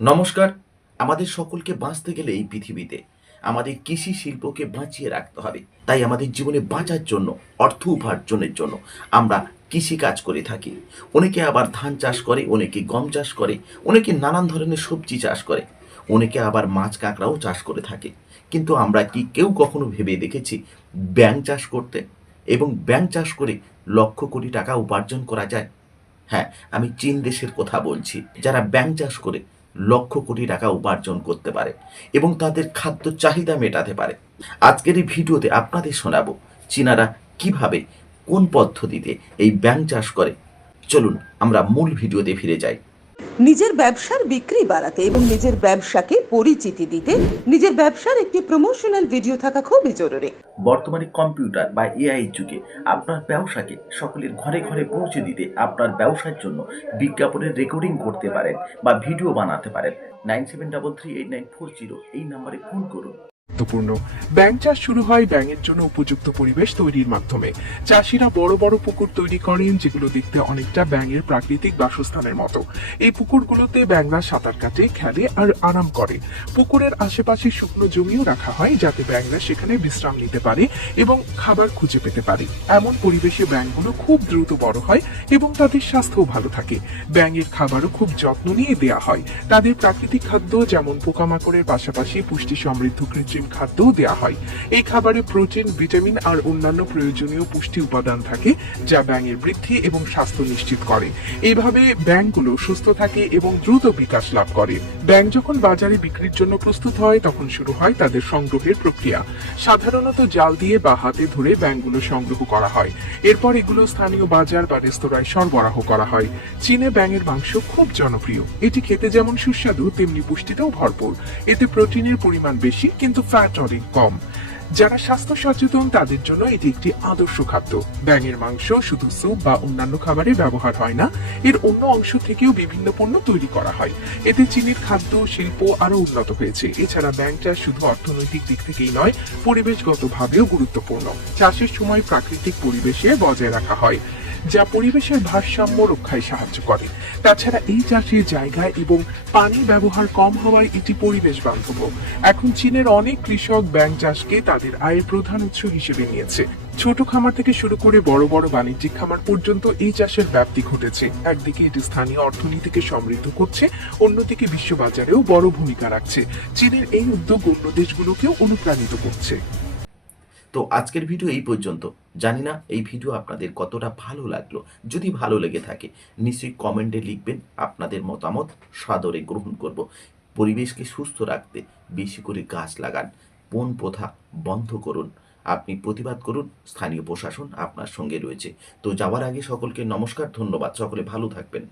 নমস্কার, আমাদের সকলকে বাঁচতে গেলে এই পৃথিবীতে আমাদের কৃষি শিল্পকে বাঁচিয়ে রাখতে হবে। তাই আমাদের জীবনে বাঁচার জন্য, অর্থ উপার্জনের জন্য আমরা কৃষি কাজ করে থাকি। অনেকে আবার ধান চাষ করে, অনেকে গম চাষ করে, অনেকে নানান ধরনের সবজি চাষ করে, অনেকে আবার মাছ কাঁকড়াও চাষ করে থাকে। কিন্তু আমরা কি কেউ কখনো ভেবে দেখেছি ব্যাং চাষ করতে? এবং ব্যাং চাষ করে লক্ষ কোটি টাকা উপার্জন করা যায়? হ্যাঁ আমি চীন দেশের কথা বলছি। যারা ব্যাং চাষ করে লক্ষ কোটি টাকা উপার্জন করতে পারে এবং তাদের খাদ্য চাহিদা মেটাতে পারে। আজকের এই ভিডিওতে আপনাদের শোনাবো চীনারা কীভাবে কোন পদ্ধতিতে এই ব্যাংক চাষ করে। চলুন, আমরা মূল ভিডিওতে ফিরে যাই। নিজের ব্যবসার বিক্রি বাড়াতে এবং নিজের ব্যবসাকে পরিচিতি দিতে নিজের ব্যবসার একটি প্রমোশনাল ভিডিও থাকা খুবই জরুরি। বর্তমানে কম্পিউটার বা এআই যুগে আপনার ব্যবসাকে সকলের ঘরে ঘরে পৌঁছে দিতে আপনার ব্যবসার জন্য বিজ্ঞাপনের রেকর্ডিং করতে পারেন বা ভিডিও বানাতে পারেন। Nine seven double three eight nine four zero এই নাম্বারে ফোন করুন। গুরুত্বপূর্ণ। ব্যাং চাষ শুরু হয় ব্যাঙের জন্য উপযুক্ত পরিবেশ তৈরির মাধ্যমে। চাষিরা বড় বড় পুকুর তৈরি করেন, যেগুলো দেখতে অনেকটা ব্যাঙের প্রাকৃতিক বাসস্থানের মতো। এই পুকুরগুলোতে ব্যাঙরা সাঁতার কাটে, খেলে আর আরাম করে। পুকুরের আশেপাশে শুকনো জমিও রাখা হয়, যাতে ব্যাঙরা সেখানে বিশ্রাম নিতে পারে এবং খাবার খুঁজে পেতে পারে। এমন পরিবেশে ব্যাঙগুলো খুব দ্রুত বড় হয় এবং তাদের স্বাস্থ্যও ভালো থাকে। ব্যাঙের খাবারও খুব যত্ন নিয়ে দেয়া হয়। তাদের প্রাকৃতিক খাদ্য যেমন পোকামাকড়ের পাশাপাশি পুষ্টি সমৃদ্ধ কৃত্রিম খাদ্যও দেয়া হয়। এই খাবারে প্রোটিন, ভিটামিন আর অন্যান্য প্রয়োজনীয় পুষ্টি উপাদান থাকে, যা ব্যাঙের বৃদ্ধি এবং স্বাস্থ্য নিশ্চিত করে। এইভাবে ব্যাঙগুলো সুস্থ থাকে এবং দ্রুত বিকাশ লাভ করে। ব্যাঙ যখন বাজারে বিক্রির জন্য প্রস্তুত হয়, তখন শুরু হয় তাদের সংগ্রহের প্রক্রিয়া। সাধারণত জাল দিয়ে বা হাতে ধরে ব্যাঙগুলো সংগ্রহ করা হয়। এরপর এগুলো স্থানীয় বাজার বা রেস্তোরাঁয় সরবরাহ করা হয়। চীনে ব্যাঙের মাংস খুব জনপ্রিয়। এটি খেতে যেমন সুস্বাদু, তেমনি পুষ্টিতেও ভরপুর। এতে প্রোটিনের পরিমাণ বেশি, কিন্তু ফ্যাট অনেক কম যারা স্বাস্থ্য সচেতন, তাদের জন্য এটি একটি আদর্শ খাদ্য। ব্যাঙের মাংস, শুধু স্যুপ বা অন্যান্য খাবারে ব্যবহার হয় না, এর অন্য অংশ থেকেও বিভিন্ন পণ্য তৈরি করা হয়। এতে চীনের খাদ্য, শিল্প আরও উন্নত হয়েছে। এছাড়া ব্যাং চাষ শুধু অর্থনৈতিক দিক থেকেই নয়, পরিবেশগতভাবেও গুরুত্বপূর্ণ। চাষের সময় প্রাকৃতিক পরিবেশে বজায় রাখা হয়। যা পরিবেশের ভারসাম্য রক্ষায় সাহায্য করে। তাছাড়া এই চাষের জায়গা এবং পানি ব্যবহার কম হওয়ায় এটি পরিবেশ বান্ধব। এখন চীনের অনেক কৃষক ব্যাং চাষকে তাদের আয়ের প্রধান উৎস হিসেবে নিয়েছে। ছোট খামার থেকে শুরু করে বড় বড় বাণিজ্যিক খামার পর্যন্ত এই চাষের ব্যাপ্তি ঘটেছে। একদিকে এটি স্থানীয় অর্থনীতিকে সমৃদ্ধ করছে, অন্যদিকে বিশ্ববাজারেও বড় ভূমিকা রাখছে। চীনের এই উদ্যোগ অন্য দেশগুলোকেও অনুপ্রাণিত করছে। তো আজকের ভিডিও এই পর্যন্ত। জানি না এই ভিডিও আপনাদের কতটা ভালো লাগল। যদি ভালো লেগে থাকে, নিশ্চয়ই কমেন্টে লিখবেন আপনাদের মতামত সাদরে গ্রহণ করব। পরিবেশকে সুস্থ রাখতে বেশি করে গাছ লাগান, বন প্রথা বন্ধ করুন। আপনি প্রতিবাদ করুন, স্থানীয় প্রশাসন আপনার সঙ্গে রয়েছে। তো যাওয়ার আগে সকলকে নমস্কার, ধন্যবাদ। সকলে ভালো থাকবেন।